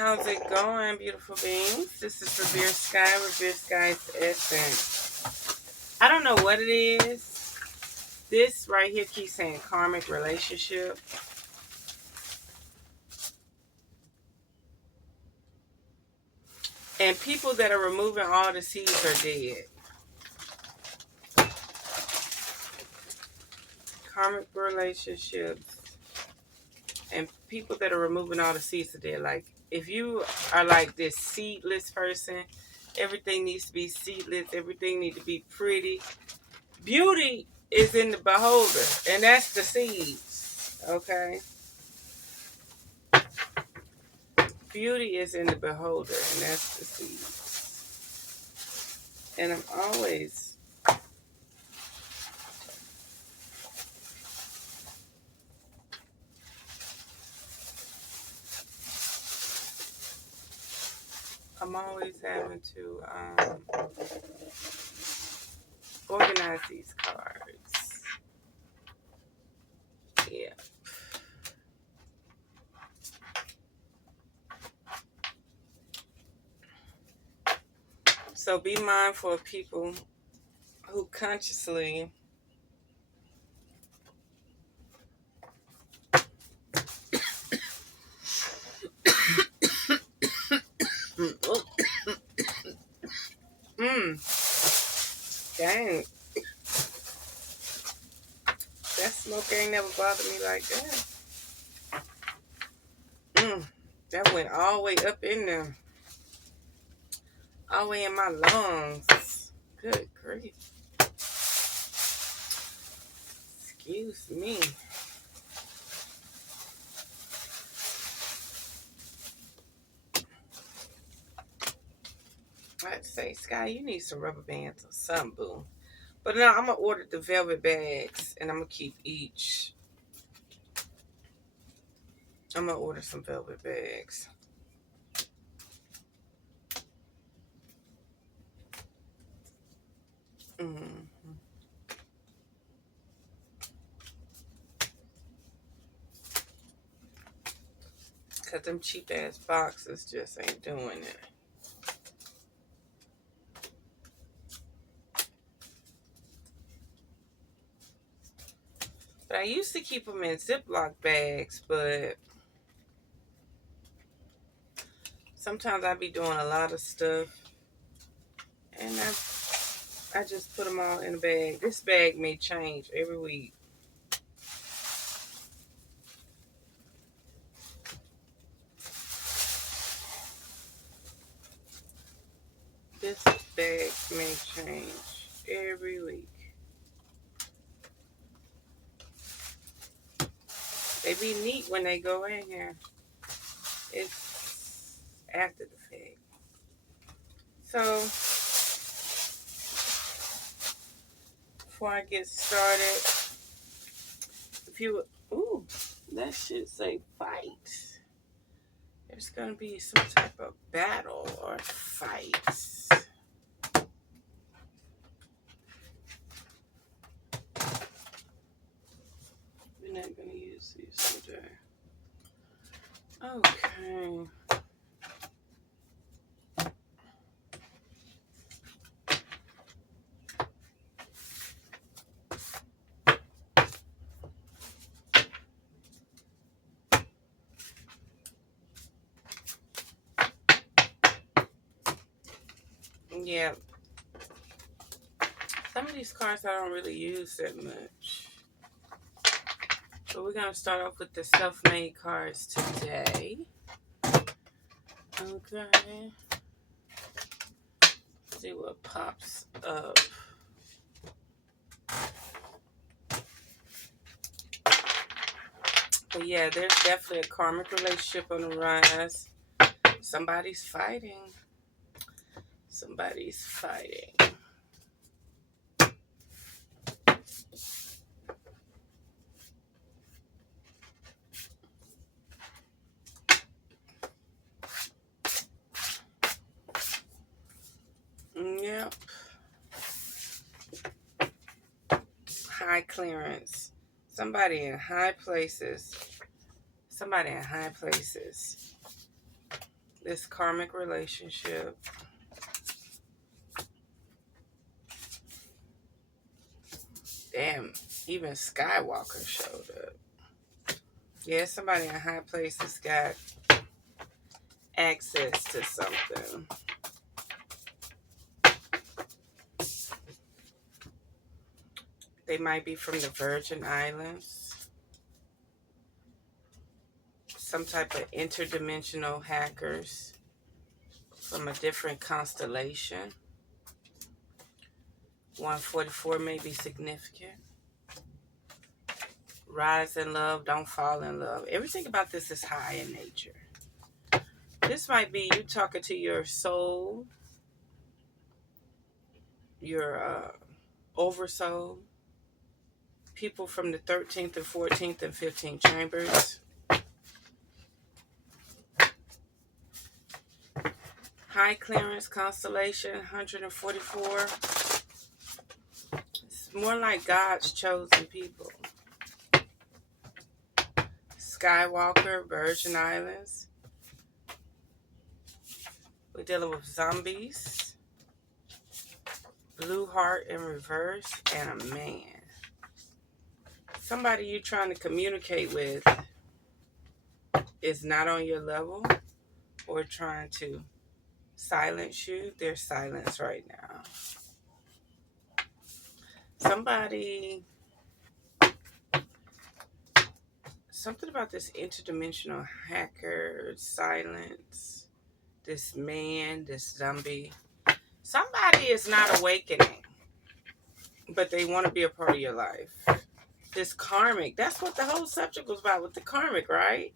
How's it going, beautiful beings? This is RevereSkye'sEssence. I don't know what it is. This right here keeps saying karmic relationship. And people that are removing all the seeds are dead. Karmic relationships. And people that are removing all the seeds are dead. Like, if you are like this seedless person, everything needs to be seedless. Everything needs to be pretty. Beauty is in the beholder. And that's the seeds. Okay? Beauty is in the beholder. And that's the seeds. And I'm always... having to organize these cards. Yeah. So be mindful of people who consciously dang. That smoke ain't never bothered me like that. That went all the way up in there. All the way in my lungs. Good grief. Excuse me. I'd say, Sky, you need some rubber bands or something, boo. But now I'm going to order the velvet bags, and I'm going to keep each. I'm going to order some velvet bags. Because them cheap-ass boxes just ain't doing it. But I used to keep them in Ziploc bags, but sometimes I be doing a lot of stuff, and I just put them all in a bag. This bag may change every week. This bag may change every week. They be neat when they go in here. It's after the fact. So, before I get started, if you... Ooh, that should say fight. There's going to be some type of battle or fight. We're not going to use these today. Okay. Yeah. Some of these cards I don't really use that much. So we're going to start off with the self-made cards today. Okay. Let's see what pops up. But yeah, there's definitely a karmic relationship on the rise. Somebody's fighting. Somebody's fighting. Yep. High clearance. Somebody in high places. Somebody in high places. this karmic relationship. Damn, even Skywalker showed up. Yeah, somebody in high places got access to something. They might be from the Virgin Islands. Some type of interdimensional hackers from a different constellation. 144 may be significant. Rise in love, don't fall in love. Everything about this is high in nature. This might be you talking to your soul, your oversoul, people from the 13th and 14th and 15th chambers. High clearance constellation, 144. It's more like God's chosen people. Skywalker, Virgin Islands. We're dealing with zombies. Blue heart in reverse, and a man. Somebody you're trying to communicate with is not on your level or trying to silence you. They're silenced right now. Something about this interdimensional hacker, silence, this man, this zombie. Somebody is not awakening, but they want to be a part of your life. This karmic, that's what the whole subject was about with the karmic, right?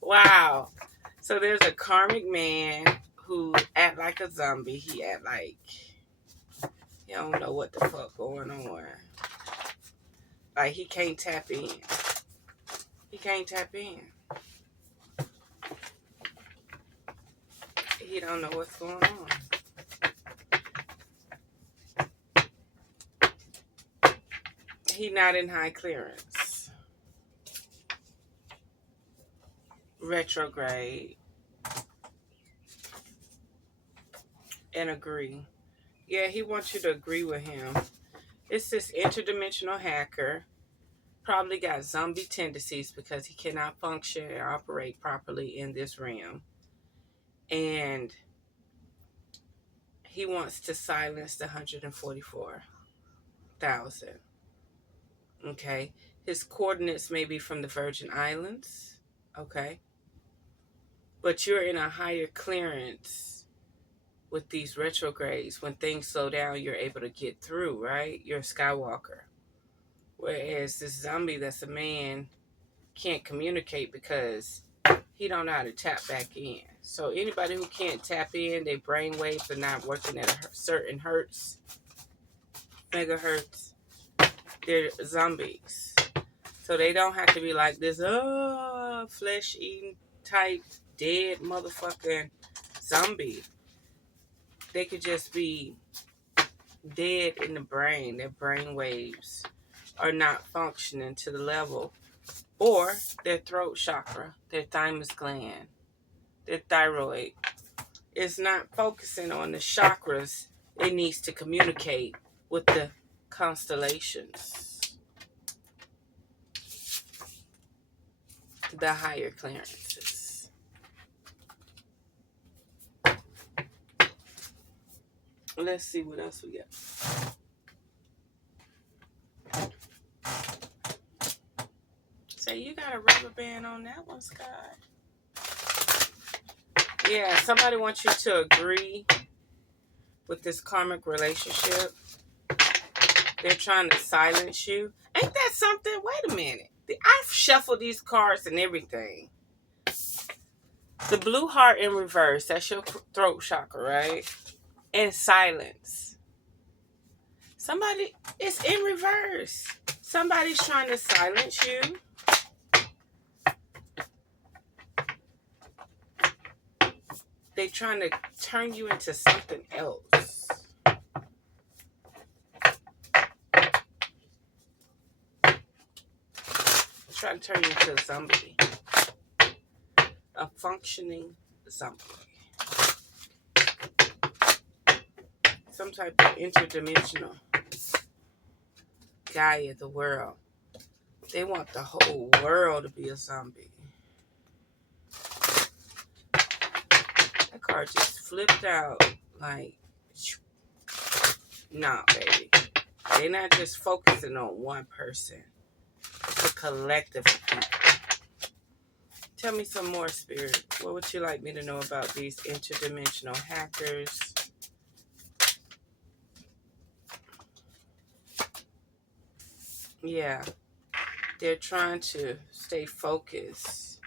Wow. So there's a karmic man who act like a zombie. He act like he don't know what the fuck going on. Like he can't tap in. He can't tap in. He don't know what's going on. He not in high clearance. Retrograde. And agree. Yeah, he wants you to agree with him. It's this interdimensional hacker. Probably got zombie tendencies because he cannot function and operate properly in this realm. And he wants to silence the 144,000. Okay. His coordinates may be from the Virgin Islands. Okay. But you're in a higher clearance with these retrogrades. When things slow down, you're able to get through, right? You're a Skywalker. Whereas this zombie that's a man can't communicate because he don't know how to tap back in. So anybody who can't tap in, their brain waves are not working at a certain hertz, megahertz, they're zombies. So they don't have to be like this, flesh-eating type, dead motherfucking zombie. They could just be dead in the brain. Their brain waves are not functioning to the level. Or their throat chakra, their thymus gland, their thyroid is not focusing on the chakras it needs to communicate with the constellations, the higher clearances. Let's see what else we got. So you got a rubber band on that one, Sky. Yeah, somebody wants you to agree with this karmic relationship. They're trying to silence you. Ain't that something? Wait a minute. I've shuffled these cards and everything. The blue heart in reverse, that's your throat chakra, right? And silence. Somebody, it's in reverse. Somebody's trying to silence you. They're trying to turn you into something else. Trying to turn you into a zombie. a functioning zombie. Some type of interdimensional Gaia, the world. They want the whole world to be a zombie. That card just flipped out like, nah, baby. They're not just focusing on one person. It's a collective of people. Tell me some more, Spirit. What would you like me to know about these interdimensional hackers? Yeah. They're trying to stay focused.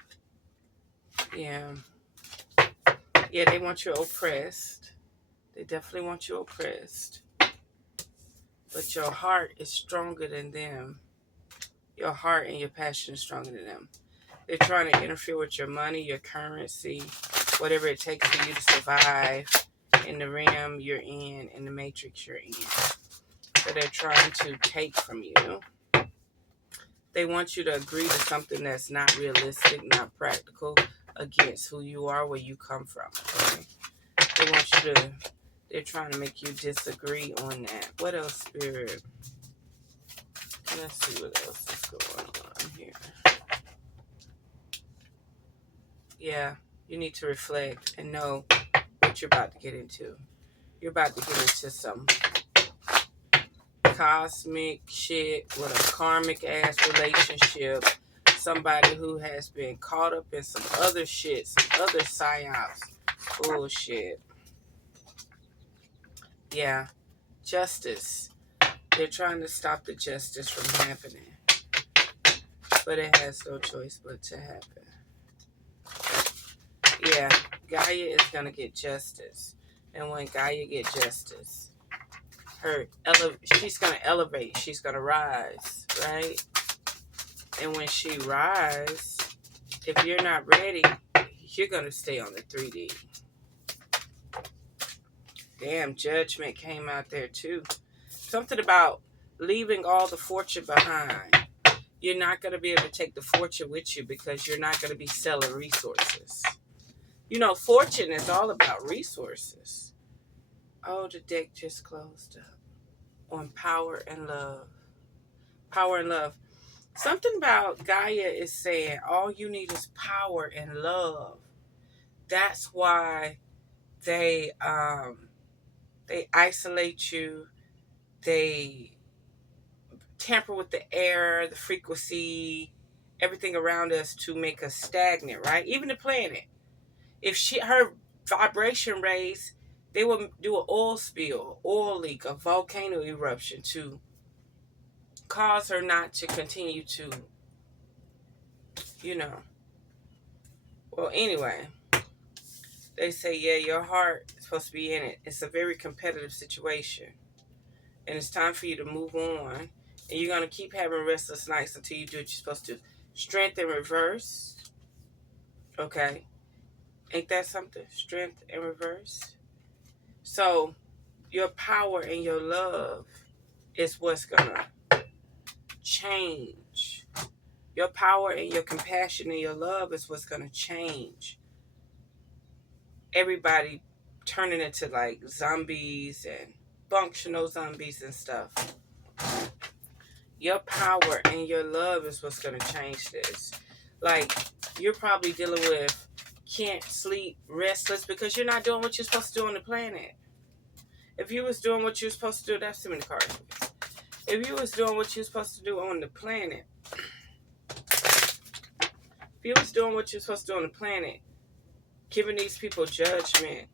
Yeah. Yeah, they want you oppressed. They definitely want you oppressed. But your heart is stronger than them. Your heart and your passion is stronger than them. They're trying to interfere with your money, your currency, whatever it takes for you to survive in the realm you're in the matrix you're in. So they're trying to take from you. They want you to agree to something that's not realistic, not practical, against who you are, where you come from. Okay? They want you to, they're trying to make you disagree on that. What else, Spirit? Let's see what else is going on here. Yeah, you need to reflect and know what you're about to get into. You're about to get into some cosmic shit with a karmic ass relationship. Somebody who has been caught up in some other shit, some other psyops. Bullshit. Yeah. Justice. They're trying to stop the justice from happening. But it has no choice but to happen. Yeah. Gaia is going to get justice. And when Gaia get justice, she's going to elevate. She's going to rise. Right? And when she rises, if you're not ready, you're going to stay on the 3D. Damn, judgment came out there too. Something about leaving all the fortune behind. You're not going to be able to take the fortune with you because you're not going to be selling resources. You know, fortune is all about resources. Oh, the deck just closed up. On power and love. Power and love. Something about Gaia is saying all you need is power and love. That's why they isolate you. They tamper with the air, the frequency, everything around us to make us stagnant, right? Even the planet. If her vibration raised, they will do an oil spill, oil leak, a volcano eruption to cause her not to continue to, you know. Well, anyway, they say, yeah, your heart is supposed to be in it. It's a very competitive situation. And it's time for you to move on. And you're going to keep having restless nights until you do what you're supposed to. Strength and reverse. Okay. Ain't that something? Strength and reverse. So, your power and your love is what's going to change. Your power and your compassion and your love is what's going to change. Everybody turning into like zombies and functional zombies and stuff. Your power and your love is what's going to change this. Like, you're probably dealing with can't sleep, restless, because you're not doing what you're supposed to do on the planet. If you was doing what you're supposed to do, that's too many cards. If you was doing what you're supposed to do on the planet, if you was doing what you're supposed to do on the planet, giving these people judgment,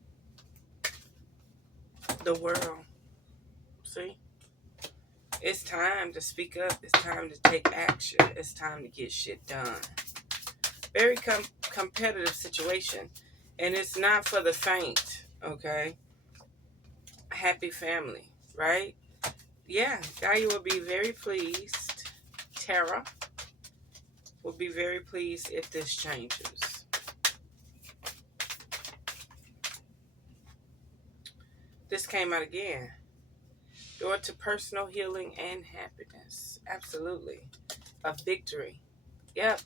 the world, see? It's time to speak up. It's time to take action. It's time to get shit done. Very competitive situation. And it's not for the faint, okay? Happy family, right? Yeah, Gaia will be very pleased. Tara will be very pleased if this changes. This came out again. Door to personal healing and happiness. Absolutely. A victory. Yep.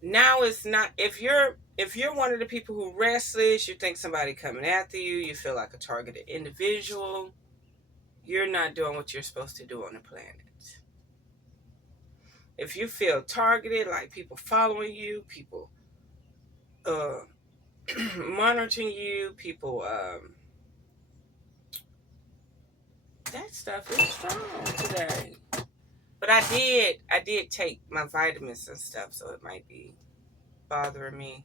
Now it's not, if you're if you're one of the people who restless, you think somebody coming after you, you feel like a targeted individual, you're not doing what you're supposed to do on the planet. If you feel targeted, like people following you, people monitoring you, people, that stuff is strong today. But I did take my vitamins and stuff, so it might be bothering me.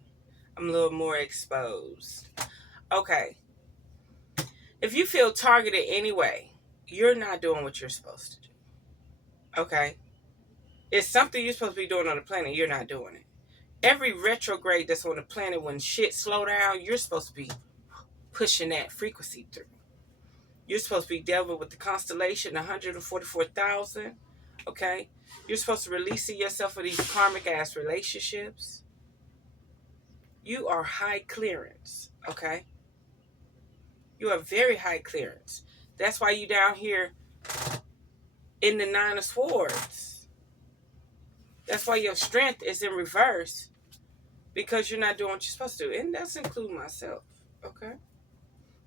I'm a little more exposed. Okay. If you feel targeted anyway, you're not doing what you're supposed to do. Okay? It's something you're supposed to be doing on the planet, you're not doing it. Every retrograde that's on the planet, when shit slow down, you're supposed to be pushing that frequency through. You're supposed to be delving with the constellation 144,000. Okay? You're supposed to release yourself of these karmic ass relationships. You are high clearance. Okay? You are very high clearance. That's why you down here in the 9 of Swords. That's why your strength is in reverse. Because you're not doing what you're supposed to do. And that's including myself. Okay?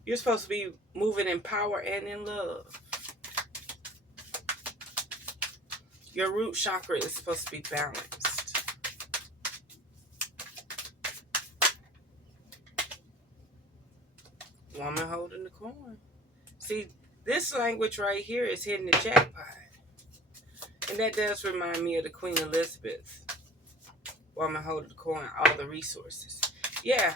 You're supposed to be moving in power and in love. Your root chakra is supposed to be balanced. Woman holding the coin. See, this language right here is hitting the jackpot. And that does remind me of the Queen Elizabeth. Woman holding the coin, all the resources. Yeah,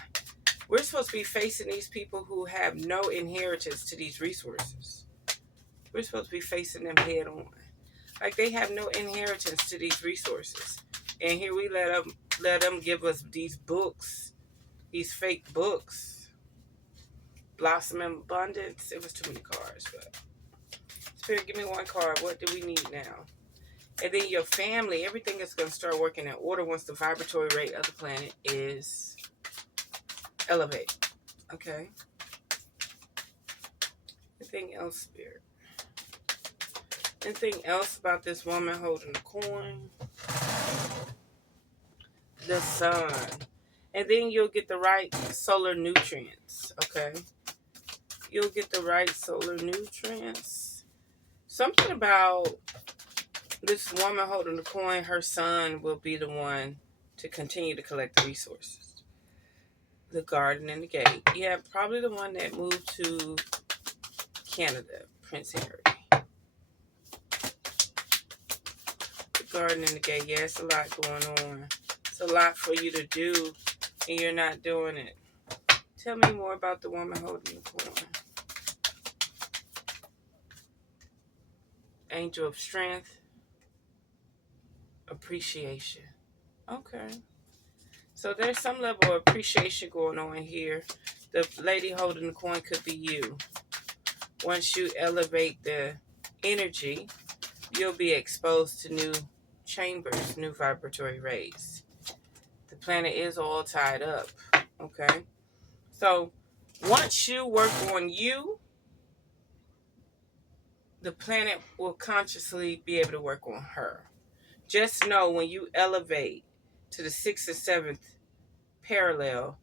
we're supposed to be facing these people who have no inheritance to these resources. We're supposed to be facing them head on. Like they have no inheritance to these resources. And here we let them give us these books, these fake books. Blossom in Abundance. It was too many cards, but Spirit, give me one card. What do we need now? And then your family, everything is going to start working in order once the vibratory rate of the planet is elevated. Okay? Anything else, Spirit? Anything else about this woman holding the coin? The sun. And then you'll get the right solar nutrients. Okay? You'll get the right solar nutrients. Something about this woman holding the coin, her son will be the one to continue to collect the resources. The garden and the gate. Yeah, probably the one that moved to Canada, Prince Harry. The garden and the gate. Yeah, it's a lot going on. It's a lot for you to do, and you're not doing it. Tell me more about the woman holding the coin. Angel of strength. Appreciation. Okay. So there's some level of appreciation going on here. The lady holding the coin could be you. Once you elevate the energy, you'll be exposed to new chambers, new vibratory rays. The planet is all tied up. Okay? So once you work on you, the planet will consciously be able to work on her. Just know when you elevate to the 6th and 7th parallel,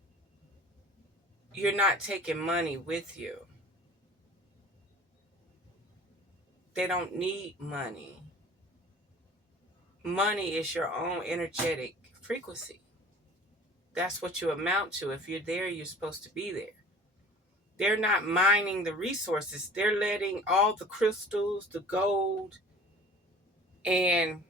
you're not taking money with you. They don't need money. Money is your own energetic frequency. That's what you amount to. If you're there, you're supposed to be there. They're not mining the resources. They're letting all the crystals, the gold, and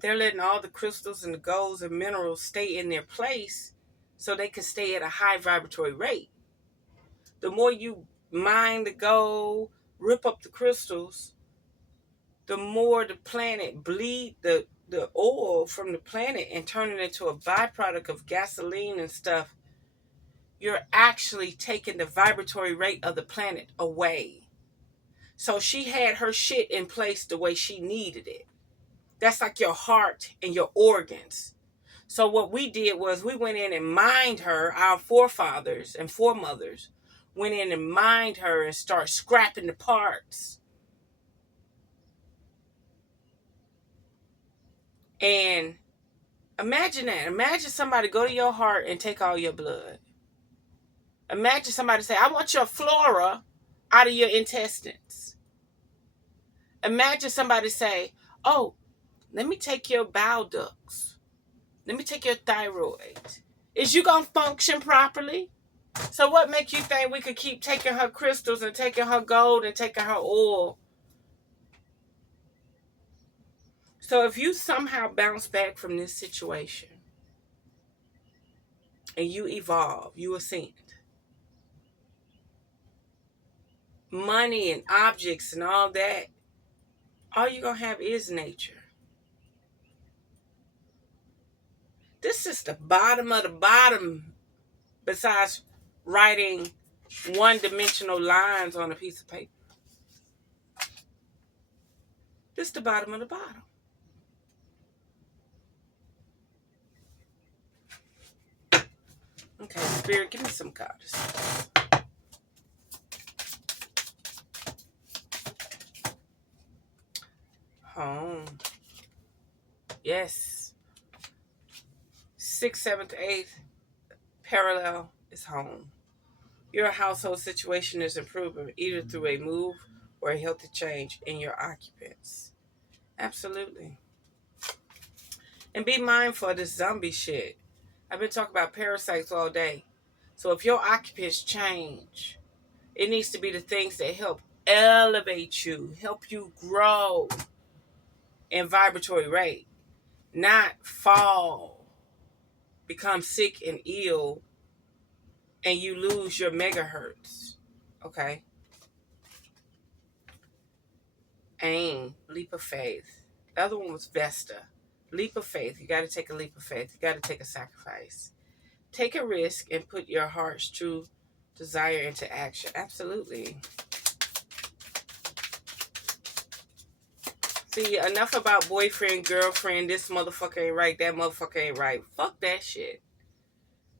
they're letting all the crystals and the golds and minerals stay in their place so they can stay at a high vibratory rate. The more you mine the gold, rip up the crystals, the more the planet bleed the oil from the planet and turn it into a byproduct of gasoline and stuff. You're actually taking the vibratory rate of the planet away. So she had her shit in place the way she needed it. That's like your heart and your organs. So what we did was we went in and mined her, our forefathers and foremothers went in and mined her and started scrapping the parts. And Imagine that. Imagine somebody go to your heart and take all your blood. Imagine somebody say, I want your flora out of your intestines. Imagine somebody say, oh, let me take your bile ducts. Let me take your thyroid. Is you going to function properly? So what makes you think we could keep taking her crystals and taking her gold and taking her oil? So if you somehow bounce back from this situation and you evolve, you ascend, money and objects and all that, all you're going to have is nature. This is the bottom of the bottom, besides writing one-dimensional lines on a piece of paper. This is the bottom of the bottom. Okay, Spirit, give me some goddess. Home. Yes. 6th, 7th, 8th parallel is home. Your household situation is improving either through a move or a healthy change in your occupants. Absolutely. And be mindful of this zombie shit. I've been talking about parasites all day. So if your occupants change, it needs to be the things that help elevate you, help you grow in vibratory rate, not fall, become sick and ill, and you lose your megahertz. Okay? Aim, leap of faith. The other one was Vesta. Leap of faith. You got to take a leap of faith. You got to take a sacrifice. Take a risk and put your heart's true desire into action. Absolutely. See, enough about boyfriend, girlfriend, this motherfucker ain't right, that motherfucker ain't right. Fuck that shit.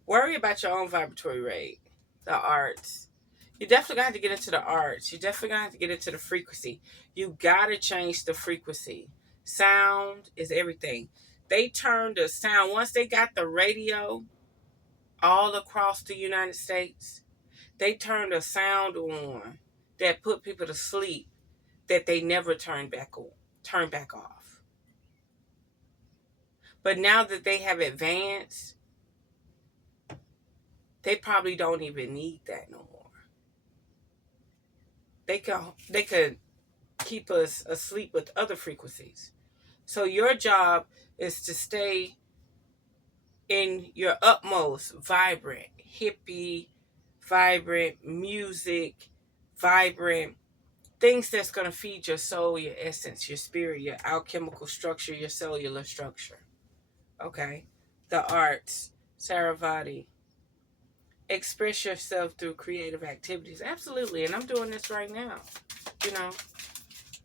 Worry about your own vibratory rate. The arts. You definitely got to get into the arts. You definitely got to get into the frequency. You got to change the frequency. Sound is everything. They turned the sound, once they got the radio all across the United States, they turned a sound on that put people to sleep that they never turned back off. But now that they have advanced, they probably don't even need that no more. They could keep us asleep with other frequencies. So your job is to stay in your utmost vibrant, hippie, vibrant music, vibrant things that's going to feed your soul, your essence, your spirit, your alchemical structure, your cellular structure. Okay? The arts, Saravati. Express yourself through creative activities. Absolutely. And I'm doing this right now. You know,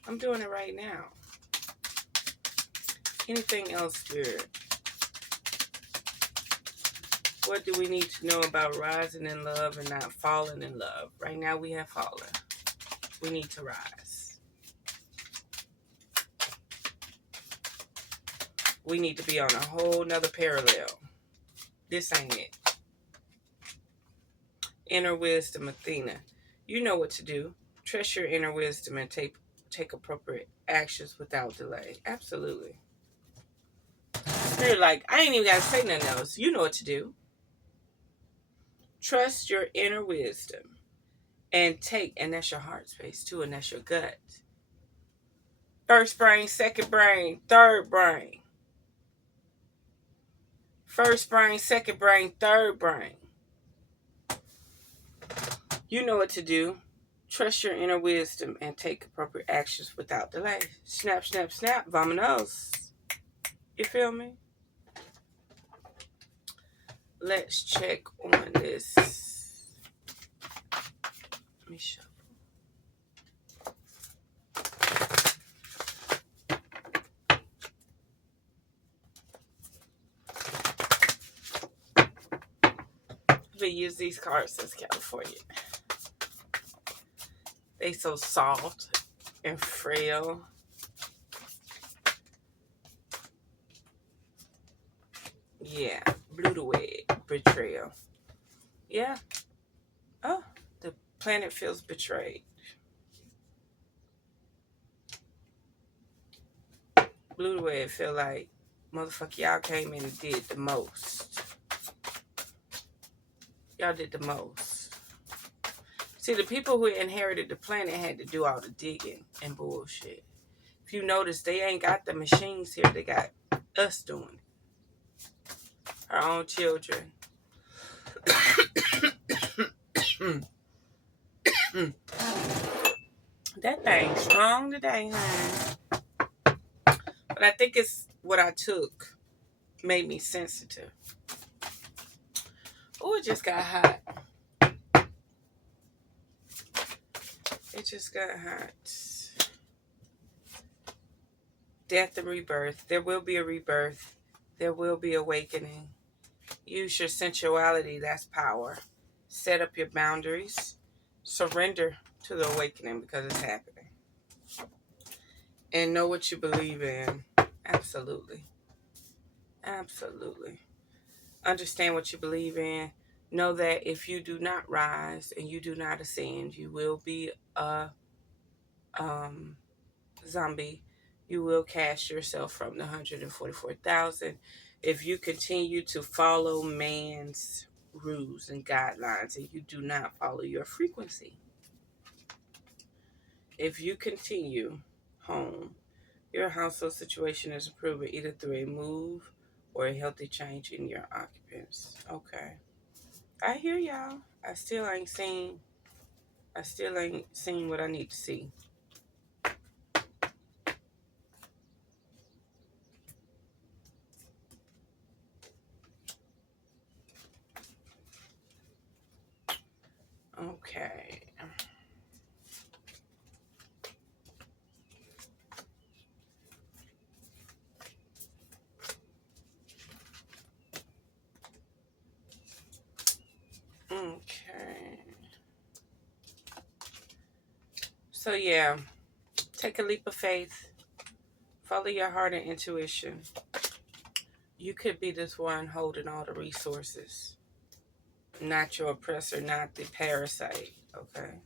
I'm doing it right now. Anything else, Spirit? What do we need to know about rising in love and not falling in love? Right now we have fallen. We need to rise. We need to be on a whole nother parallel. This ain't it. Inner wisdom, Athena. You know what to do. Trust your inner wisdom and take appropriate actions without delay. Absolutely. They're like, I ain't even got to say nothing else. You know what to do. Trust your inner wisdom and that's your heart space too, and that's your gut. First brain, second brain, third brain. First brain, second brain, third brain. You know what to do. Trust your inner wisdom and take appropriate actions without delay. Snap, snap, snap. Vamonos. You feel me? Let's check on this. Let me show. I've been using these cards since California. They so soft and frail. the way, betrayal. Yeah. Oh, the planet feels betrayed. Blue the way, it feel like, motherfucker, y'all came in and did the most. Y'all did the most. See, the people who inherited the planet had to do all the digging and bullshit. If you notice, they ain't got the machines here. They got us doing it. Our own children. That thing strong today, honey. But I think it's what I took made me sensitive. Oh, it just got hot. It just got hot. Death and rebirth. There will be a rebirth. There will be awakening. Use your sensuality. That's power. Set up your boundaries. Surrender to the awakening because it's happening. And know what you believe in. Absolutely. Absolutely. Understand what you believe in. Know that if you do not rise and you do not ascend, you will be a zombie. You will cast yourself from the 144,000 if you continue to follow man's rules and guidelines and you do not follow your frequency. If you continue home, your household situation is improving either through a move or a healthy change in your occupants. Okay. I hear y'all. I still ain't seen what I need to see. Okay. Okay. So yeah, take a leap of faith. Follow your heart and intuition. You could be this one holding all the resources. Not your oppressor, not the parasite. Okay.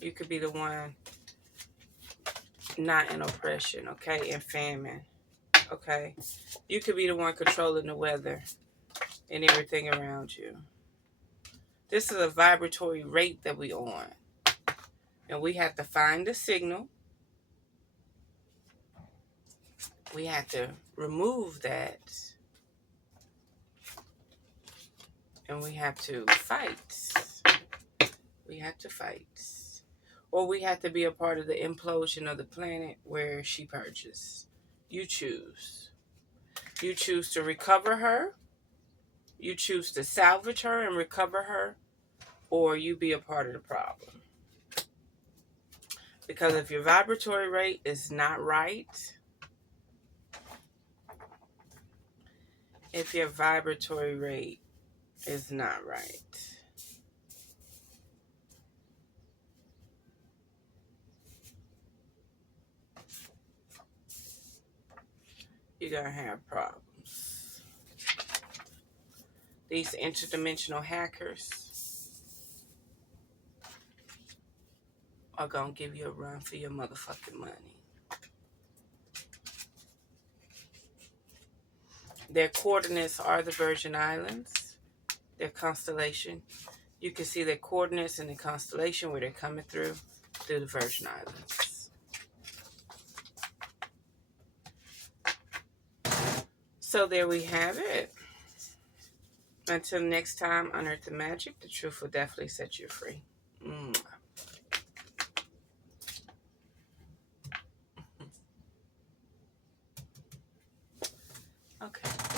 You could be the one not in oppression, okay, in famine. Okay. You could be the one controlling the weather and everything around you. This is a vibratory rate that we on. And we have to find the signal. We have to remove that. And we have to fight. We have to fight. Or we have to be a part of the implosion of the planet where she purchased. You choose. You choose to recover her. You choose to salvage her and recover her. Or you be a part of the problem. Because if your vibratory rate is not right, if your vibratory rate is not right, you're going to have problems. These interdimensional hackers are going to give you a run for your motherfucking money. Their coordinates are the Virgin Islands, their constellation. You can see their coordinates in the constellation where they're coming through the Virgin Islands. So there we have it. Until next time, unearth the magic. The truth will definitely set you free.